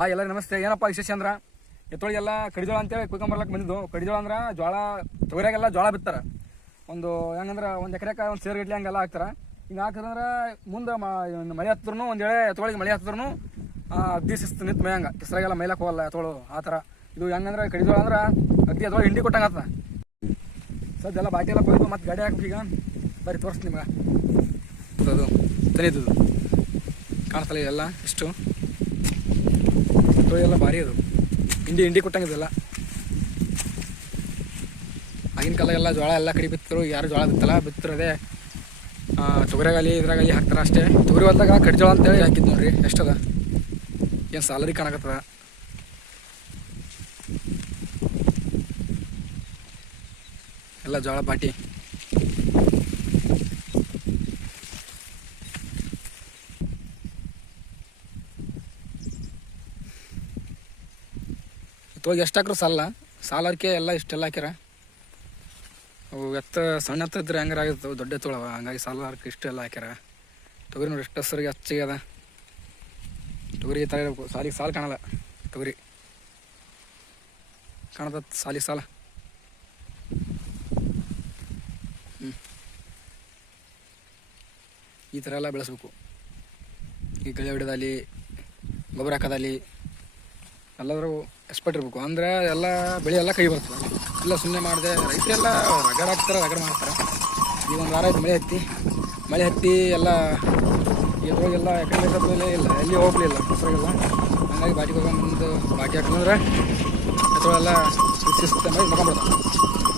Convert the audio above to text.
Hi ಎಲ್ಲರೂ ನಮಸ್ತೆ. ಏನಪ್ಪ ವಿಶೇಷ ಅಂದ್ರೆ ಎತ್ತೊಳಿಗೆಲ್ಲ ಕಡಿಜೋಳ ಅಂತೇಳಿ ಕುಯ್ಕೊಂಬರ್ಲಕ್ಕೆ ಬಂದಿದ್ದು. ಕಡಿಜೋಳ ಅಂದ್ರೆ ಜೋಳ ತೊಗರಿಯಾಗೆಲ್ಲ ಜೋಳ ಬಿತ್ತಾರೆ. ಒಂದು ಹೆಂಗಂದ್ರೆ ಒಂದು ಎಕರೆಗೆ ಒಂದು ಸೇರು ಗಟ್ಲೆ ಹಂಗೆಲ್ಲ ಹಾಕ್ತಾರೆ. ಹಿಂಗೆ ಹಾಕಿದ್ರೆ ಮುಂದೆ ಮಳೆ ಹತ್ತಿದ್ರು ಒಂದು ವೇಳೆ ಎತ್ತೊಳಿಗೆ ಮಳೆ ಹತ್ತಿದ್ರು ಅಗ್ದಿ ಶಿಸ್ತು ನಿಂತು ಮೇಯಂಗೆ ಕೆಸರಾಗೆಲ್ಲ ಮೈಲಕ್ಕೆ ಹೋಗಲ್ಲ ಎತ್ತೋಳು ಆ ಥರ. ಇದು ಹೆಂಗಂದ್ರೆ ಕಡಿಜೋಳ ಅಂದ್ರೆ ಅಗ್ದಿ ಎತ್ತೊಳಗೆ ಹಿಂಡಿ ಕೊಟ್ಟಂಗೆ ಆಗ್ತದೆ. ಸದ್ದೆಲ್ಲ ಬಾಟಿ ಎಲ್ಲ ಕೊಯ್ದು ಮತ್ತು ಗಾಡಿ ಹಾಕ್ಬೇಕು. ಈಗ ಬರೀ ತೋರಿಸ್ತೀನಿ ನಿಮ್ಗೆ. ಅದು ತನಿದು ಕಾಣಿಸ್ತಲ್ಲ ಇದೆಲ್ಲ ಇಷ್ಟು ಎಲ್ಲ ಭಾರಿ. ಅದು ಹಿಂಡಿ ಕೊಟ್ಟಂಗಿದೆಲ್ಲ. ಆಗಿನ ಕಾಲಗೆಲ್ಲ ಜೋಳ ಎಲ್ಲ ಕಡೆ ಬಿತ್ತರು. ಯಾರು ಜೋಳ ಬಿತ್ತಲ್ಲ, ಬಿತ್ತರದೇ ತೊಗರಿಗಾಲಿ ಇದ್ರಾಗಲಿ ಹಾಕ್ತಾರೆ ಅಷ್ಟೇ. ತೊಗರಿ ಹೊಲ್ದಾಗ ಕಡಿಜೋಳ ಅಂತೇಳಿ ಹಾಕಿದ್ದು ನೋಡ್ರಿ. ಎಷ್ಟದ ಏನು ಸಾಲರಿ ಕಾಣಕತ್ತದ. ಎಲ್ಲ ಜೋಳ ಬಾಟಿ. ತೊಗಿ ಎಷ್ಟು ಹಾಕ್ರು ಸಾಲರ್ಕೆ ಎಲ್ಲ ಇಷ್ಟೆಲ್ಲ ಹಾಕ್ಯಾರ. ಅವು ಸಣ್ಣ ಎತ್ತ ಇದ್ರೆ ಹೆಂಗಾರ ಆಗಿರ್ತವೆ, ದೊಡ್ಡ ಎತ್ತುಗಳವ. ಹಂಗಾಗಿ ಸಾಲರ್ಕೆ ಇಷ್ಟೆಲ್ಲ ಹಾಕ್ಯಾರ. ತೊಗರಿ ನೋಡಿ ಎಷ್ಟು ಹಸರಿಗೆ ಹಚ್ಚಿಗೆ ಅದ. ತೊಗರಿ ಥರ ಇರಬೇಕು. ಸಾಲಿಗೆ ಸಾಲು ಕಾಣಲ್ಲ. ತೊಗರಿ ಕಾಣದ ಸಾಲಿಗೆ ಸಾಲ. ಈ ಥರ ಎಲ್ಲ ಬೆಳೆಸ್ಬೇಕು. ಈ ಗಳೆ ಹೊಡೆದಲ್ಲಿ ಗೊಬ್ಬರ ಹಾಕೋದಲ್ಲಿ ಎಲ್ಲರೂ ಎಕ್ಸ್ಪರ್ಟ್ ಇರಬೇಕು. ಅಂದರೆ ಎಲ್ಲ ಬೆಳೆ ಎಲ್ಲ ಕೈ ಬರ್ತದೆ. ಎಲ್ಲ ಸುಮ್ಮನೆ ಮಾಡಿದೆ ರೈತರೆಲ್ಲ ರಗಡ್ ಹಾಕ್ತಾರೆ, ರಗಡ್ ಮಾಡ್ತಾರೆ. ಈಗ ಒಂದು ವಾರ ಆಯ್ತು ಮಳೆ ಹತ್ತಿ ಎಲ್ಲ ಎದ್ರೊಳಗೆಲ್ಲ ಯಾಕಂದ್ರೆ ಇಲ್ಲ ಎಲ್ಲಿ ಹೋಗ್ಲಿಲ್ಲ ಹೆಸರಿಗೆಲ್ಲ. ಹಂಗಾಗಿ ಬಾಟಿ ಹೋಗ್ಬಂದು ಬಾಟಿ ಹಾಕಂದ್ರೆ ಎತ್ತೊಳೆಲ್ಲ ಶಿಸ್ತು ಮಾಡಿ ಮಕೊಂಡ್ಬಿಡ್ತಾರೆ.